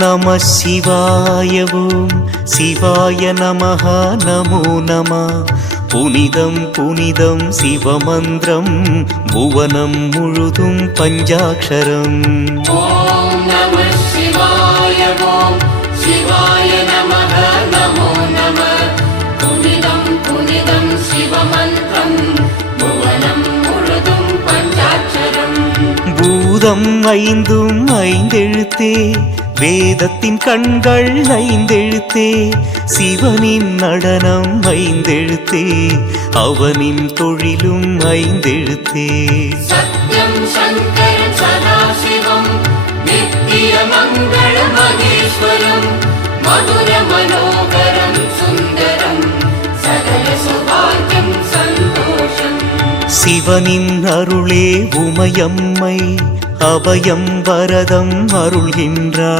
நம சிவாய ஓம் சிவாய நமஹ நமோ நம. புனிதம் புனிதம் சிவமந்திரம் புவனம் முழுதும் பஞ்சாட்சரம். ஓம் நம சிவாய ஓம் சிவாய நமஹ நமோ நம. புனிதம் புனிதம் சிவமந்திரம் புவனம் முழுதும் பஞ்சாட்சரம். பூதம் ஐந்தும் ஐந்தெழுத்தே, வேதத்தின் கண்கள் ஐந்தெழுத்தே, சிவனின் நடனம் ஐந்தெழுத்தே, அவனின் தொழிலும் ஐந்தெழுத்தே. சத்யம் சங்கரம் சதாசிவம் நித்திய மங்கள மகேஸ்வரம் மதுர மனோகரம் சுந்தரம் சகல சௌபாகியம் சந்தோஷம். சிவனின் அருளே உமையம்மை, அபயம் வரதம் அருள்கின்றார்.